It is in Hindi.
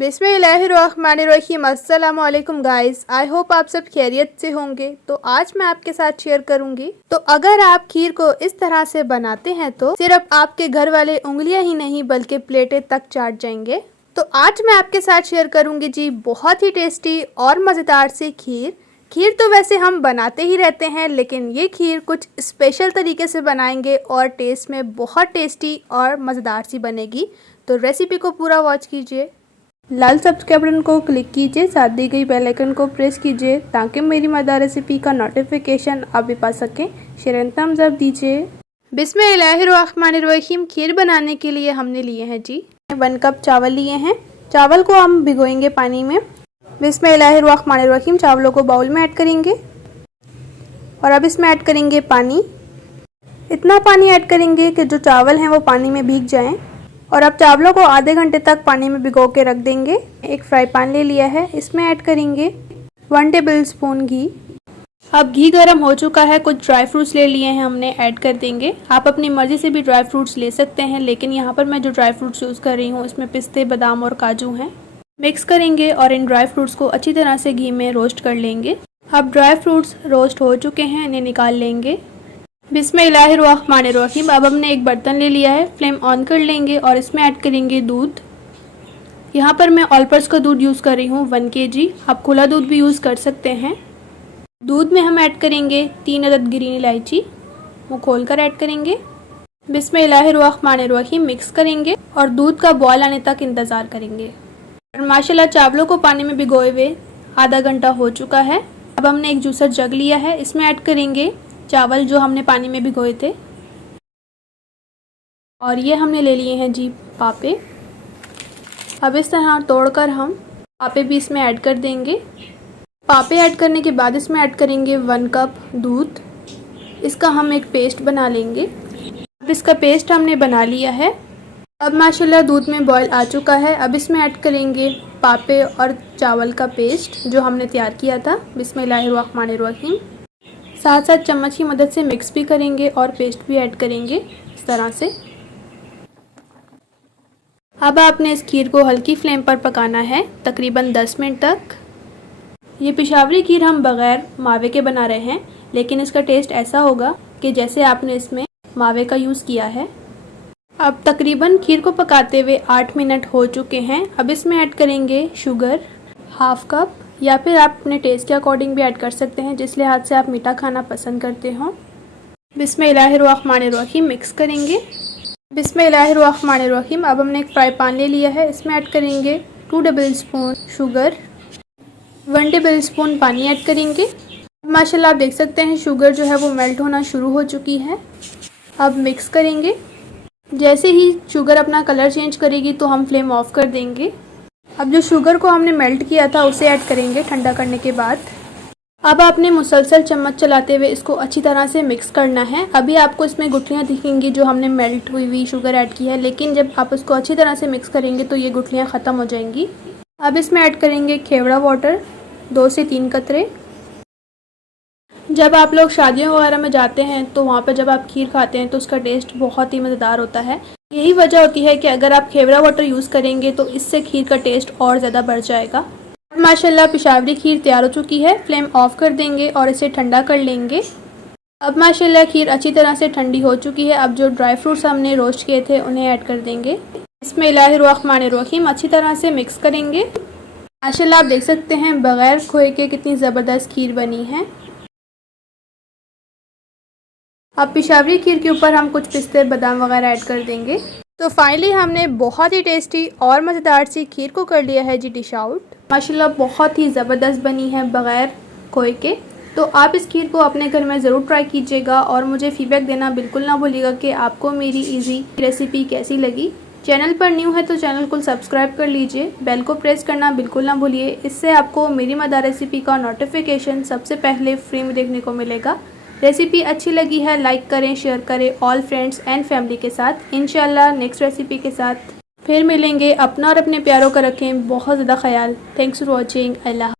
बिस्मिल्लाहिर्रहमानिर्रहीम। अस्सलामु अलैकुम गाइस, आई होप आप सब खैरियत से होंगे। तो आज मैं आपके साथ शेयर करूंगी। तो अगर आप खीर को इस तरह से बनाते हैं तो सिर्फ आपके घर वाले उंगलियां ही नहीं बल्कि प्लेटें तक चाट जाएंगे। तो आज मैं आपके साथ शेयर करूंगी जी बहुत ही टेस्टी और मज़ेदार सी खीर। खीर तो वैसे हम बनाते ही रहते हैं, लेकिन ये खीर कुछ स्पेशल तरीके से बनाएंगे और टेस्ट में बहुत टेस्टी और मज़ेदार सी बनेगी। तो रेसिपी को पूरा वॉच कीजिए। लाल सब्सक्राइब बटन को क्लिक कीजिए, साथ दी गई बेल आइकन को प्रेस कीजिए ताकि मेरी मज़ेदार रेसिपी का नोटिफिकेशन आप भी पा सकें। शेयर एंड थम्स अप दीजिए। बिस्मिल्लाहिर्रहमानिर्रहीम। खीर बनाने के लिए हमने लिए हैं जी 1 कप चावल लिए हैं। चावल को हम भिगोएंगे पानी में। बिस्मिल्लाहिर्रहमानिर्रहीम। चावलों को बाउल में ऐड करेंगे और अब इसमें ऐड करेंगे पानी। इतना पानी ऐड करेंगे कि जो चावल हैं वो पानी में भीग जाएं। और अब चावलों को आधे घंटे तक पानी में भिगो के रख देंगे। एक फ्राई पैन ले लिया है, इसमें ऐड करेंगे 1 टेबल स्पून घी। अब घी गर्म हो चुका है, कुछ ड्राई फ्रूट्स ले लिए हैं हमने, ऐड कर देंगे। आप अपनी मर्जी से भी ड्राई फ्रूट्स ले सकते हैं, लेकिन यहाँ पर मैं जो ड्राई फ्रूट्स यूज़ कर रही हूँ इसमें पिस्ते, बादाम और काजू हैं। मिक्स करेंगे और इन ड्राई फ्रूट्स को अच्छी तरह से घी में रोस्ट कर लेंगे। अब ड्राई फ्रूट्स रोस्ट हो चुके हैं, इन्हें निकाल लेंगे। बिस्मिल्लाहिर्रहमानिर्रहीम। अब हमने एक बर्तन ले लिया है, फ्लेम ऑन कर लेंगे और इसमें ऐड करेंगे दूध। यहाँ पर मैं ऑल पर्पस का दूध यूज़ कर रही हूँ 1 kg। आप खुला दूध भी यूज़ कर सकते हैं। दूध में हम ऐड करेंगे 3 अदद ग्रीन इलायची, वो खोल कर ऐड करेंगे। बिस्मिल्लाहिर्रहमानिर्रहीम। मिक्स करेंगे और दूध का बॉयल आने तक इंतज़ार करेंगे। और माशाल्लाह चावलों को पानी में भिगोए हुए आधा घंटा हो चुका है। अब हमने एक जूसर जग लिया है, इसमें ऐड करेंगे चावल जो हमने पानी में भिगोए थे। और ये हमने ले लिए हैं जी पापे। अब इस तरह तोड़कर हम पापे भी इसमें ऐड कर देंगे। पापे ऐड करने के बाद इसमें ऐड करेंगे 1 कप दूध। इसका हम एक पेस्ट बना लेंगे। अब इसका पेस्ट हमने बना लिया है। अब माशाल्लाह दूध में बॉयल आ चुका है। अब इसमें ऐड करेंगे पापे और चावल का पेस्ट जो हमने तैयार किया था। बिस्मिल्लाहिर्रहमानिर्रहीम। साथ साथ चम्मच की मदद से मिक्स भी करेंगे और पेस्ट भी ऐड करेंगे इस तरह से। अब आपने इस खीर को हल्की फ्लेम पर पकाना है तकरीबन 10 मिनट तक। ये पेशावरी खीर हम बग़ैर मावे के बना रहे हैं, लेकिन इसका टेस्ट ऐसा होगा कि जैसे आपने इसमें मावे का यूज़ किया है। अब तकरीबन खीर को पकाते हुए 8 मिनट हो चुके हैं। अब इसमें ऐड करेंगे शुगर 1/2 कप, या फिर आप अपने टेस्ट के अकॉर्डिंग भी ऐड कर सकते हैं, जिस लिहाज से आप मीठा खाना पसंद करते हो। बिस्मिल्लाहिर्रहमानिर्रहीम। मिक्स करेंगे। बिस्मिल्लाहिर्रहमानिर्रहीम। अब हमने एक फ्राई पैन ले लिया है, इसमें ऐड करेंगे 2 table spoon sugar, 1 table spoon पानी ऐड करेंगे। माशाल्लाह आप देख सकते हैं शुगर जो है वो मेल्ट होना शुरू हो चुकी है। अब मिक्स करेंगे। जैसे ही शुगर अपना कलर चेंज करेगी तो हम फ्लेम ऑफ कर देंगे। अब जो शुगर को हमने मेल्ट किया था उसे ऐड करेंगे ठंडा करने के बाद। अब आपने मुसलसल चम्मच चलाते हुए इसको अच्छी तरह से मिक्स करना है। अभी आपको इसमें गुठलियाँ दिखेंगी जो हमने मेल्ट हुई शुगर ऐड की है, लेकिन जब आप इसको अच्छी तरह से मिक्स करेंगे तो ये गुठलियाँ ख़त्म हो जाएंगी। अब इसमें ऐड करेंगे खेवड़ा वाटर 2 से 3 कतरे। जब आप लोग शादियों वगैरह में जाते हैं तो वहाँ पर जब आप खीर खाते हैं तो उसका टेस्ट बहुत ही मज़ेदार होता है। यही वजह होती है कि अगर आप खेवड़ा वाटर यूज़ करेंगे तो इससे खीर का टेस्ट और ज़्यादा बढ़ जाएगा। माशाल्लाह पेशावरी खीर तैयार हो चुकी है। फ्लेम ऑफ कर देंगे और इसे ठंडा कर लेंगे। अब माशाल्लाह खीर अच्छी तरह से ठंडी हो चुकी है। अब जो ड्राई फ्रूट्स हमने रोस्ट किए थे उन्हें ऐड कर देंगे। बिस्मिल्लाहिर्रहमानिर्रहीम। अच्छी तरह से मिक्स करेंगे। माशाल्लाह आप देख सकते हैं बग़ैर खोए के कितनी ज़बरदस्त खीर बनी है। अब पेशावरी खीर के ऊपर हम कुछ पिस्ते, बादाम वगैरह ऐड कर देंगे। तो फाइनली हमने बहुत ही टेस्टी और मज़ेदार सी खीर को कर लिया है जी डिश आउट। माशाल्लाह बहुत ही ज़बरदस्त बनी है बग़ैर खोए के। तो आप इस खीर को अपने घर में ज़रूर ट्राई कीजिएगा और मुझे फ़ीडबैक देना बिल्कुल ना भूलिएगा कि आपको मेरी इजी रेसिपी कैसी लगी। चैनल पर न्यू है तो चैनल को सब्सक्राइब कर लीजिए, बेल को प्रेस करना बिल्कुल ना भूलिए। इससे आपको मेरी मज़ेदार रेसिपी का नोटिफिकेशन सबसे पहले फ्री में देखने को मिलेगा। रेसिपी अच्छी लगी है लाइक करें, शेयर करें ऑल फ्रेंड्स एंड फैमिली के साथ। इंशाल्लाह नेक्स्ट रेसिपी के साथ फिर मिलेंगे। अपना और अपने प्यारों का रखें बहुत ज़्यादा ख्याल। Thanks for watching. अल्लाह।